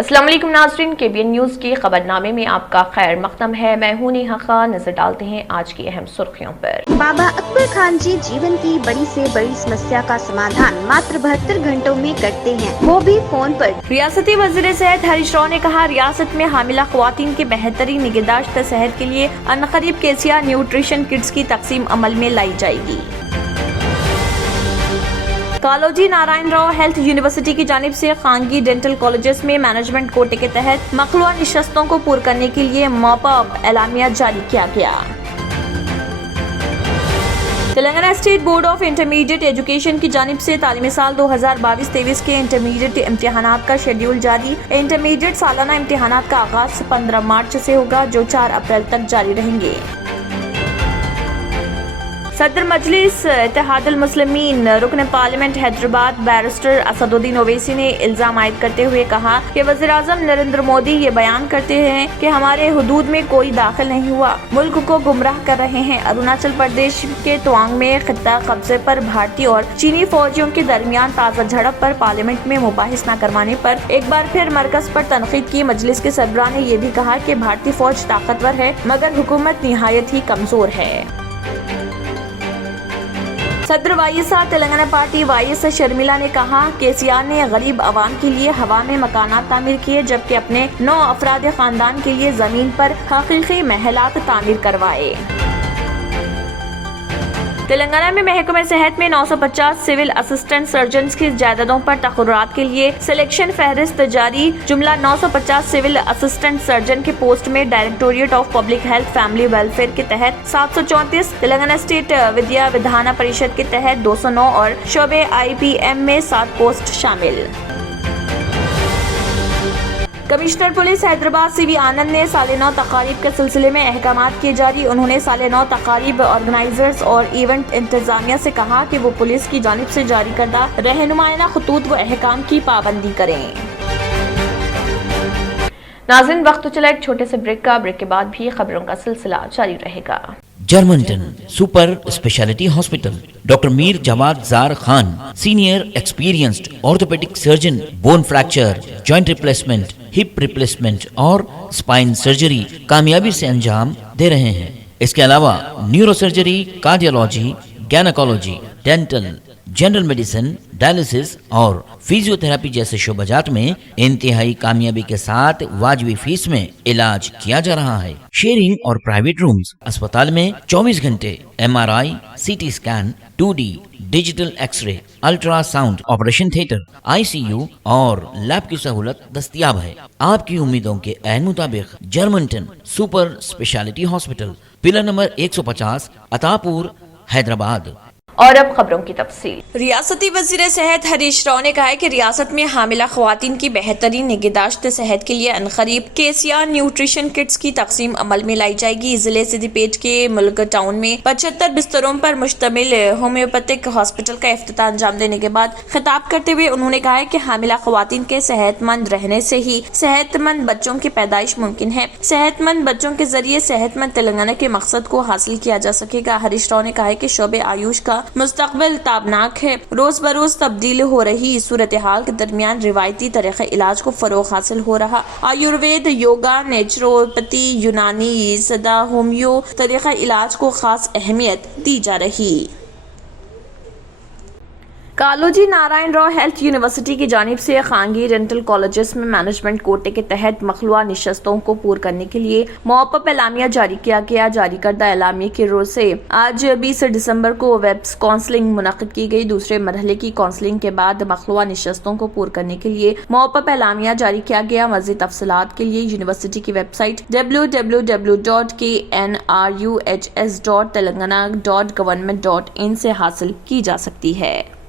अस्सलाम वालेकुम नाज़रीन, KBN न्यूज़ की खबरनामे में आपका खैर मक़दम है। मैं हूं नेहा खान। नजर डालते हैं आज की अहम सुर्खियों पर। बाबा अकबर खान जी जीवन की बड़ी से बड़ी समस्या का समाधान मात्र 72 घंटों में करते हैं, वो भी फोन पर। रियासती वज़ीर सेहत हरीश राव ने कहा, रियासत में हामिला ख़वातीन की बेहतरीन निगहदाश्त सेहत के लिए अनक़रीब केसिया न्यूट्रिशन किट्स की तक़सीम अमल में लाई जाएगी। कालोजी नारायण राव हेल्थ यूनिवर्सिटी की जानिब से खानगी डेंटल कॉलेजेस में मैनेजमेंट कोटे के तहत मखलूआ निशस्तों को पूरा करने के लिए मॉपअप एलामिया जारी किया गया। Telangana state board of intermediate education की जानिब से तालीमी साल 2022-23 के इंटरमीडिएट इम्तिहानात का शेड्यूल जारी। इंटरमीडिएट सालाना इम्तिहानात का आगाज 15 मार्च से होगा, जो 4 अप्रैल तक जारी रहेंगे। सदर मजलिस इत्तेहादुल मुस्लिमीन रुकन पार्लियामेंट हैदराबाद बैरिस्टर असदुद्दीन ओवैसी ने इल्जाम आयद करते हुए कहा कि वज़ीर आज़म नरेंद्र मोदी ये बयान करते हैं कि हमारे हुदूद में कोई दाखिल नहीं हुआ, मुल्क को गुमराह कर रहे हैं। अरुणाचल प्रदेश के तवांग में खित्ता कब्जे पर भारतीय और चीनी फौजियों के दरमियान ताज़ा झड़प पर पार्लियामेंट में मुबाहिस न करवाने पर एक बार फिर मरकज पर तनकीद की। मजलिस के सरबराह ने यह भी कहा कि भारतीय फौज ताकतवर है मगर हुकूमत निहायत ही कमजोर है। सदर वाईएसआर तेलंगाना पार्टी वाईएस शर्मिला ने कहा, केसीआर ने गरीब अवाम के लिए हवा में मकानात तामीर किए, जबकि अपने 9 अफराद खानदान के लिए जमीन पर हकीकी महलात तामीर करवाए। तेलंगाना में महकमे सेहत में 950 सिविल असिस्टेंट सर्जन की जायदादों पर तकर्रुरात के लिए सिलेक्शन फहरिस्त जारी। जुमला 950 सिविल असिस्टेंट सर्जन के पोस्ट में directorate of public health family welfare के तहत 734, तेलंगाना स्टेट विद्या विधाना परिषद के तहत 209 और शोबे IPM में 7 पोस्ट शामिल। कमिश्नर पुलिस हैदराबाद CV आनंद ने साले 9 तकारीब के सिलसिले में अहकामात किए जारी। उन्होंने साले 9 तकारीब ऑर्गेनाइजर्स और इवेंट इंतजामिया से कहा कि वो पुलिस की जानिब से जारी करदा रहनुमायाना खतूत व अहकाम की पाबंदी करें। नाज़रीन, वक्त तो चला एक छोटे से ब्रेक का। ब्रेक के बाद भी खबरों का सिलसिला जारी रहेगा। Germanten super speciality hospital, doctor Mir Jawad Jar Khan, senior experienced orthopaedic surgeon, bone fracture, joint replacement, hip replacement और स्पाइन सर्जरी कामयाबी से अंजाम दे रहे हैं। इसके अलावा neuro surgery, cardiology, gynaecology, dental, general medicine, dialysis और फिजियोथेरेपी जैसे शोबाजात में इंतहाई कामयाबी के साथ वाजिबी फीस में इलाज किया जा रहा है। शेयरिंग और प्राइवेट रूम्स, अस्पताल में 24 घंटे MRI, CT scan, 2D digital x ray, ultrasound, operation theatre, ICU और लैब की सहूलत दस्तयाब है। आपकी उम्मीदों के ऐन मुताबिक Germanten super speciality hospital, pillar number 150, Attapur, Hyderabad. और अब खबरों की तफसील। रियासती वज़ीर सेहत हरीश राव ने कहा है कि रियासत में हामिला ख़वातीन की बेहतरीन निगहदाश्त सेहत के लिए अनक़रीब केसिया न्यूट्रिशन किट्स की तक़सीम अमल में लाई जाएगी। जिले सिद्दीपेट के मुल्क टाउन में 75 बिस्तरों पर मुश्तमिल होम्योपैथिक हॉस्पिटल का इफ्तिताह अंजाम देने के बाद खिताब करते हुए उन्होंने कहा है कि हामिला ख़वातीन के सेहतमंद रहने से ही सेहतमंद बच्चों की पैदाइश मुमकिन है। सेहतमंद बच्चों के जरिए सेहतमंद तेलंगाना के मकसद को हासिल किया जा सकेगा। हरीश राव ने कहा है कि शोबे आयुष का मुस्तकबिल ताबनाक है। रोज बरोज तब्दील हो रही सूरत हाल के दरमियान रिवायती तरीक़े इलाज को फरोग हासिल हो रहा। आयुर्वेद, योगा, नेचुरोपैथी, यूनानी, सदा, होम्यो तरीक़े इलाज को खास अहमियत दी जा रही। कालोजी नारायण राव हेल्थ यूनिवर्सिटी की जानिब से खानगी डेंटल कॉलेजेस में मैनेजमेंट कोटे के तहत मखलूआ निशस्तों को पूरा करने के लिए मॉपअप एलामिया जारी किया गया। जारी करदा एलामिया के रोज से आज 20 दिसंबर को वेब्स काउंसलिंग मुनक़िद की गई। दूसरे मरहले की काउंसलिंग के बाद मखलूआ निशस्तों को पूरा करने के लिए मॉपअप एलामिया जारी किया गया। मज़ीद तफसीलात के लिए यूनिवर्सिटी की वेबसाइट www.knruhs.telangana.government.in से हासिल की जा सकती है।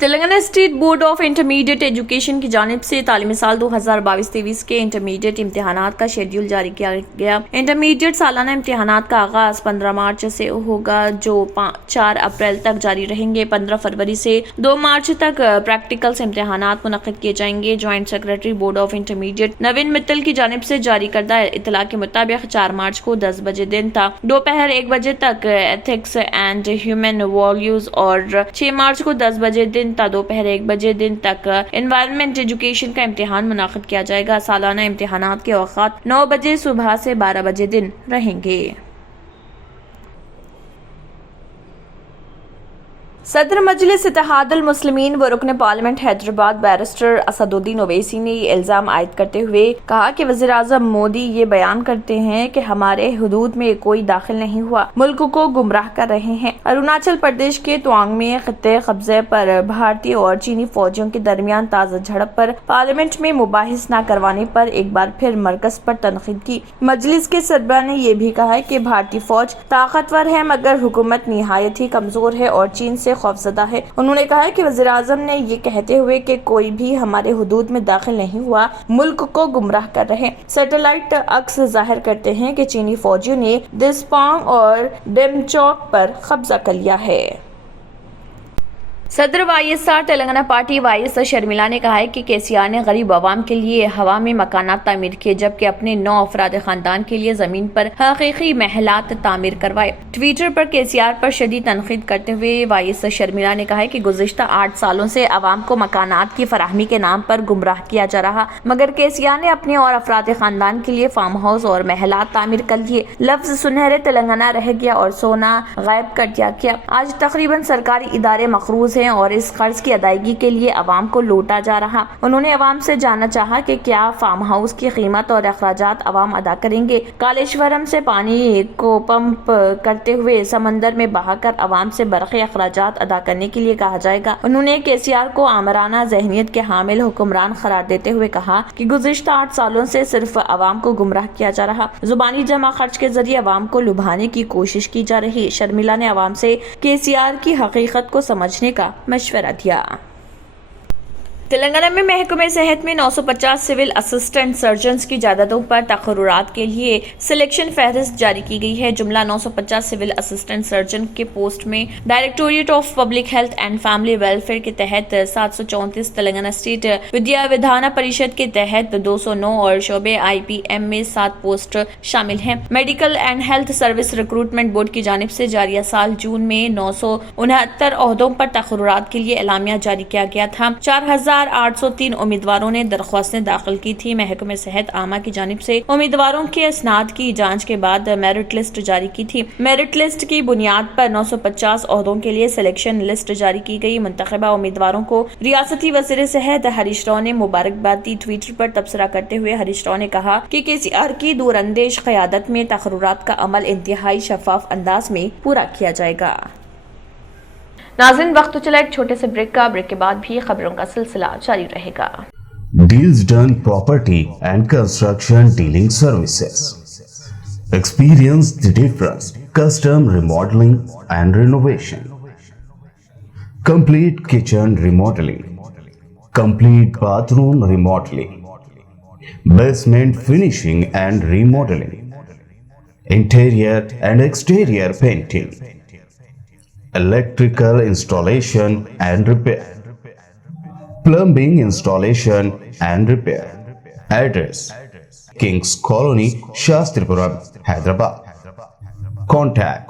Telangana state board of intermediate education की जानिब से तालीमी साल 2022-23 के इंटरमीडिएट इम्तिहानात का शेड्यूल जारी किया गया। इंटरमीडिएट सालाना इम्तिहानात का आगाज 15 मार्च से होगा, जो 4 अप्रैल तक जारी रहेंगे। 15 फरवरी से 2 मार्च तक प्रैक्टिकल्स इम्तिहानात मुनक़िद किए जाएंगे। Joint secretary board of intermediate Naveen Mittal की जानिब से जारी करदा इतला के मुताबिक 4 मार्च को 10 बजे दिन था दोपहर 1 बजे तक एथिक्स एंड ह्यूमन वैल्यूज और 6 मार्च को 10 बजे दिन دن تا دوپہر 1 بجے دن تک انوائرمنٹ ایجوکیشن کا امتحان منعقد کیا جائے گا۔ سالانہ امتحانات کے اوقات 9 بجے صبح سے 12 بجے دن رہیں گے۔ صدر مجلس اتحاد المسلمین و رکن پارلیمنٹ حیدرآباد بیرسٹر اسد الدین اویسی نے یہ الزام عائد کرتے ہوئے کہا کہ وزیر اعظم مودی یہ بیان کرتے ہیں کہ ہمارے حدود میں کوئی داخل نہیں ہوا، ملک کو گمراہ کر رہے ہیں۔ اروناچل پردیش کے توانگ میں خطے قبضے پر بھارتی اور چینی فوجیوں کے درمیان تازہ جھڑپ پر پارلیمنٹ میں مباحث نہ کروانے پر ایک بار پھر مرکز پر تنقید کی۔ مجلس کے سربراہ نے یہ بھی کہا کہ بھارتی فوج طاقتور ہے مگر حکومت نہایت ہی کمزور ہے اور چین سے خوفزدہ ہے۔ انہوں نے کہا کہ وزیر اعظم نے یہ کہتے ہوئے کہ کوئی بھی ہمارے حدود میں داخل نہیں ہوا، ملک کو گمراہ کر رہے۔ سیٹلائٹ عکس ظاہر کرتے ہیں کہ چینی فوجیوں نے دسپانگ اور ڈیمچوک پر قبضہ کر لیا ہے۔ صدر وائی ایس آر تلنگانہ پارٹی وائی ایس شرمیلا نے کہا ہے کہ کے سی آر نے غریب عوام کے لیے ہوا میں مکانات تعمیر کیے جبکہ اپنے 9 افراد خاندان کے لیے زمین پر حقیقی محلات تعمیر کروائے۔ ٹویٹر پر کے سی آر پر شدید تنقید کرتے ہوئے وائی ایس شرمیلا نے کہا ہے کہ گزشتہ 8 سالوں سے عوام کو مکانات کی فراہمی کے نام پر گمراہ کیا جا رہا مگر کے سی آر نے اپنے اور افراد خاندان کے لیے فارم ہاؤس اور محلات تعمیر کر لیے۔ لفظ سنہرے تلنگانہ رہ گیا اور سونا غائب کر دیا گیا۔ آج تقریباً سرکاری ادارے مقروض اور اس قرض کی ادائیگی کے لیے عوام کو لوٹا جا رہا۔ انہوں نے عوام سے جاننا چاہا کہ کیا فارم ہاؤس کی قیمت اور اخراجات عوام ادا کریں گے۔ کالیشورم سے پانی کو پمپ کرتے ہوئے سمندر میں بہا کر عوام سے برقی اخراجات ادا کرنے کے لیے کہا جائے گا۔ انہوں نے کے سی آر کو آمرانہ ذہنیت کے حامل حکمران قرار دیتے ہوئے کہا کہ گزشتہ 8 سالوں سے صرف عوام کو گمراہ کیا جا رہا، زبانی جمع خرچ کے ذریعے عوام کو لبھانے کی کوشش کی جا رہی۔ شرمیلا نے عوام سے کے سی آر کی حقیقت کو سمجھنے کا مشورہ دیا۔ تلنگانہ میں محکمہ صحت میں 950 سول اسسٹنٹ سرجنز کی جائیدادوں پر تقررات کے لیے سلیکشن فہرست جاری کی گئی ہے۔ جملہ 950 سول اسسٹنٹ سرجن کے پوسٹ میں directorate of public health and family welfare کے تحت 734، تلنگانہ اسٹیٹ ودیا ودھانا پریشد کے تحت 209 اور شعبے آئی پی ایم میں 7 پوسٹ شامل ہیں۔ Medical and health service recruitment board کی جانب سے جاریہ سال جون میں 969 عہدوں پر تقررات کے لیے اعلامیہ جاری کیا گیا تھا۔ 4803 امیدواروں نے درخواستیں داخل کی تھی۔ محکمہ صحت عامہ کی جانب سے امیدواروں کے اسناد کی جانچ کے بعد میرٹ لسٹ جاری کی تھی۔ میرٹ لسٹ کی بنیاد پر 950 عہدوں کے لیے سلیکشن لسٹ جاری کی گئی۔ منتخبہ امیدواروں کو ریاستی وزیر صحت ہریش راؤ نے مبارکباد دی۔ ٹویٹر پر تبصرہ کرتے ہوئے ہریش راؤ نے کہا کہ کے سی آر کی دور اندیش قیادت میں تقررات کا عمل انتہائی شفاف انداز میں پورا کیا جائے گا۔ ناظرین، وقت تو چلا ایک چھوٹے سے بریک کا۔ بریک کے بعد بھی خبروں کا سلسلہ جاری رہے گا۔ Deals Done Property and Construction Dealing Services. Experience the difference. Custom remodeling and renovation. Complete kitchen remodeling. Complete bathroom remodeling. Basement finishing and remodeling. Interior and exterior painting. Electrical installation and repair. Plumbing installation and repair. Address: Kings Colony, Shastripuram, Hyderabad. Contact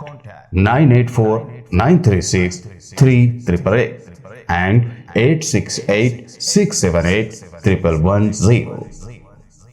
984-936-3888 and 868-678-1110.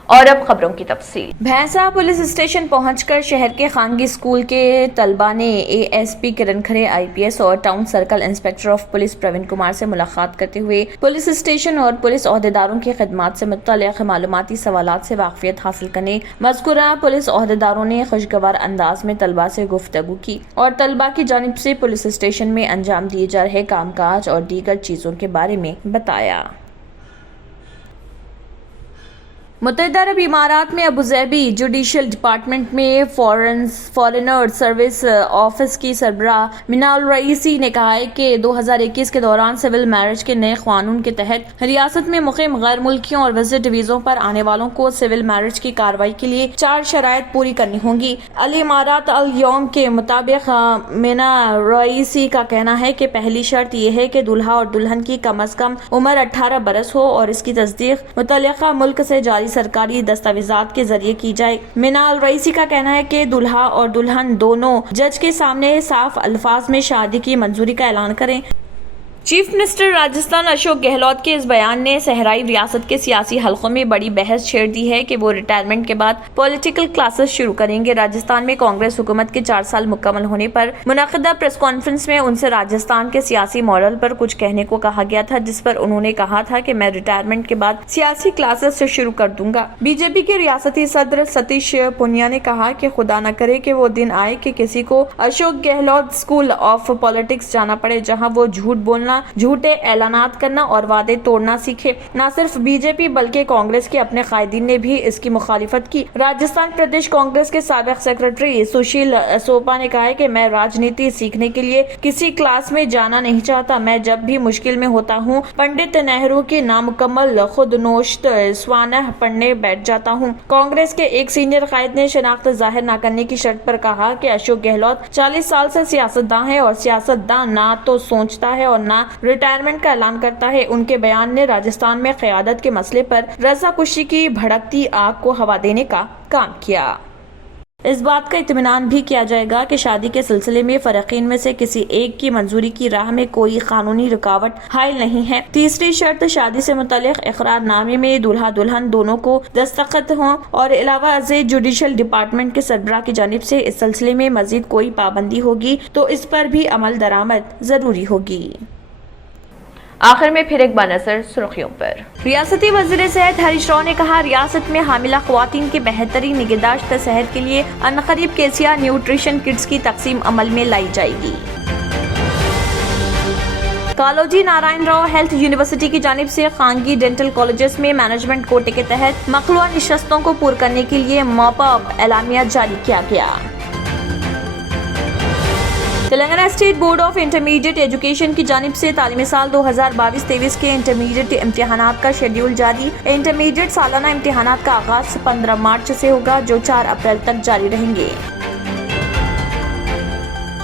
اور اب خبروں کی تفصیل۔ بھینسا police station پہنچ کر شہر کے خانگی اسکول کے طلبہ نے اے S P Kiran Khare I P S اور town circle inspector of police Praveen Kumar سے ملاقات کرتے ہوئے پولیس اسٹیشن اور پولیس عہدیداروں کی خدمات سے متعلق معلوماتی سوالات سے واقفیت حاصل کرنے۔ مذکورہ پولیس عہدیداروں نے خوشگوار انداز میں طلبہ سے گفتگو کی اور طلبہ کی جانب سے پولیس اسٹیشن میں انجام دیے جا رہے کام کاج اور دیگر چیزوں کے بارے میں بتایا۔ متحدہ عرب امارات میں ابوظہبی جوڈیشل ڈپارٹمنٹ میں فارنر سروس آفس کی سربراہ مینا الرئیسی نے کہا ہے کہ 2021 کے دوران سول میرج کے نئے قانون کے تحت ریاست میں مقیم غیر ملکیوں اور وزٹ ویزوں پر آنے والوں کو سول میرج کی کارروائی کے لیے 4 شرائط پوری کرنی ہوں گی۔ الامارات الیوم کے مطابق مینا الرئیسی کا کہنا ہے کہ پہلی شرط یہ ہے کہ دولہا اور دلہن کی کم از کم عمر 18 برس ہو اور اس کی تصدیق متعلقہ ملک سے جاری سرکاری دستاویزات کے ذریعے کی جائے۔ مینا الرئیسی کا کہنا ہے کہ دولہا اور دلہن دونوں جج کے سامنے صاف الفاظ میں شادی کی منظوری کا اعلان کریں۔ चीफ मिनिस्टर राजस्थान अशोक गहलोत के इस बयान ने सहराई रियासत के सियासी हलकों में बड़ी बहस छेड़ दी है कि वो रिटायरमेंट के बाद पॉलिटिकल क्लासेस शुरू करेंगे। राजस्थान में कांग्रेस हुकूमत के 4 साल मुकम्मल होने पर मुनक़दा प्रेस कॉन्फ्रेंस में उनसे राजस्थान के सियासी मॉडल पर कुछ कहने को कहा गया था, जिस पर उन्होंने कहा था कि मैं रिटायरमेंट के बाद सियासी क्लासेस से शुरू कर दूंगा। बीजेपी के रियासती सदर सतीश पुनिया ने कहा कि खुदा न करे कि वो दिन आए कि किसी को Ashok Gehlot school of politics जाना पड़े, जहाँ वो झूठ बोलना, झूठे ऐलानात करना और वादे तोड़ना सीखे। न सिर्फ बीजेपी बल्कि कांग्रेस के अपने कायदीन ने भी इसकी मुखालिफत की। राजस्थान प्रदेश कांग्रेस के साबिक सेक्रेटरी सुशील सोपा ने कहा है कि मैं राजनीति सीखने के लिए किसी क्लास में जाना नहीं चाहता। मैं जब भी मुश्किल में होता हूँ पंडित नेहरू की नामुकम्मल खुदनोश्त स्वानह पढ़ने बैठ जाता हूँ। कांग्रेस के एक सीनियर कायद ने शनाख्त जाहिर न करने की शर्त पर कहा कि अशोक गहलोत 40 साल से सियासतदान है और सियासतदान ना तो सोचता है और ना रिटायरमेंट का ऐलान करता है। उनके बयान ने राजस्थान में क़यादत के मसले पर रज़ाकुशी की भड़कती आग को हवा देने का काम किया। इस बात का इत्मीनान भी किया जाएगा कि शादी के सिलसिले में फरीकीन में से किसी एक की मंजूरी की राह में कोई कानूनी रुकावट हायल नहीं है। तीसरी शर्त, शादी से मुतालिक इकरारनामे में दूल्हा दुल्हन दोनों को दस्तखत हों और अलावा से जुडिशल डिपार्टमेंट के सरबराह की जानिब से इस सिलसिले में मजीद कोई पाबंदी होगी तो इस पर भी अमल दरामद जरूरी होगी। आखिर में फिर एक बार नजर सुर्खियों पर। रियासती वज़ीर सेहत हरीश राव ने कहा, रियासत में हामिला ख्वातीन की बेहतरीन निगहदाश्त सेहत के लिए अनक़रीब केसीआर न्यूट्रिशन किट्स की तक़सीम अमल में लाई जाएगी। कालोजी नारायण राव हेल्थ यूनिवर्सिटी की जानिब से खानगी डेंटल कॉलेजेस में मैनेजमेंट कोटे के तहत मखलूआ निशस्तों को पूरा करने के लिए मॉपअप एलामिया जारी किया गया। Telangana state board of intermediate education की जानिब से तालीमी साल 2022-23 के इंटरमीडिएट इम्तिहानात का शेड्यूल जारी। इंटरमीडिएट सालाना इम्तिहानात का आगाज 15 मार्च से होगा, जो 4 अप्रैल तक जारी रहेंगे।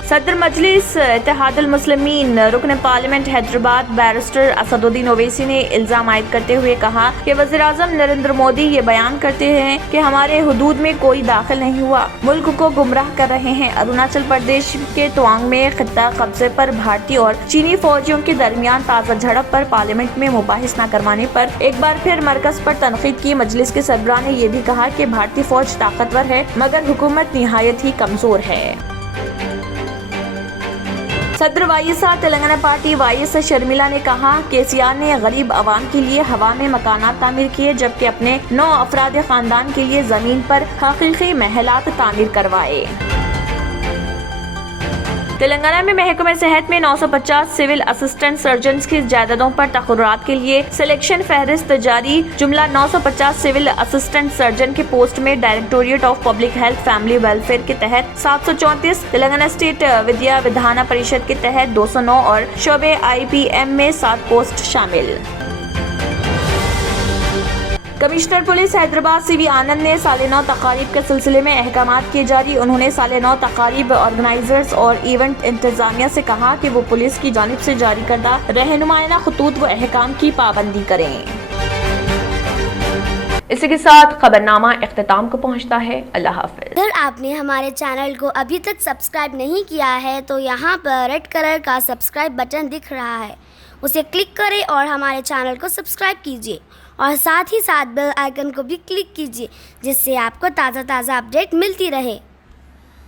सदर मजलिस इत्तेहादुल मुस्लिमीन रुकन पार्लियामेंट हैदराबाद बैरिस्टर असदुद्दीन ओवैसी ने इल्जाम आयद करते हुए कहा कि वज़ीर-ए-आज़म नरेंद्र मोदी ये बयान करते हैं कि हमारे हुदूद में कोई दाखिल नहीं हुआ, मुल्क को गुमराह कर रहे हैं। अरुणाचल प्रदेश के तवांग में खित्ता कब्जे पर भारतीय और चीनी फौजियों के दरमियान ताज़ा झड़प पर पार्लियामेंट में मुबाहिस न करवाने पर एक बार फिर मरकज पर तनकीद की। मजलिस के सरबराह ने यह भी कहा कि भारतीय फौज ताकतवर है मगर हुकूमत निहायत ही कमजोर है। सदर वाईएसआर तेलंगाना पार्टी वाईएस शर्मिला ने कहा, केसीआर ने गरीब आवाम के लिए हवा में मकानात तामीर किए जबकि अपने 9 अफराद खानदान के लिए जमीन पर हकीकी महलात तामीर करवाए। तेलंगाना में महकमे सेहत में 950 सिविल असिस्टेंट सर्जन्स की जायदादों पर तकर्रुरात के लिए सिलेक्शन फहरिस्त जारी। जुमला 950 सिविल असिस्टेंट सर्जन के पोस्ट में directorate of public health family welfare के तहत 734, तेलंगाना स्टेट विद्या विधाना परिषद के तहत 209 और शोबे IPM में 7 पोस्ट शामिल। कमिश्नर पुलिस हैदराबाद CV आनंद ने साले 9 तकारीब के सिलसिले में अहकामात किए जारी। उन्होंने साले 9 तकारीब ऑर्गेनाइजर्स और इवेंट इंतजामिया से कहा कि वो पुलिस की जानिब से जारी करदा रहनुमायाना खतूत व अहकाम की पाबंदी करें। इसी के साथ खबरनामा इख्तिताम को पहुंचता है। अल्लाह हाफिज। अगर आपने हमारे चैनल को अभी तक सब्सक्राइब नहीं किया है तो यहाँ पर रेड कलर का सब्सक्राइब बटन दिख रहा है, उसे क्लिक करें और हमारे चैनल को सब्सक्राइब कीजिए और साथ ही साथ बेल आइकन को भी क्लिक कीजिए जिससे आपको ताज़ा अपडेट मिलती रहे।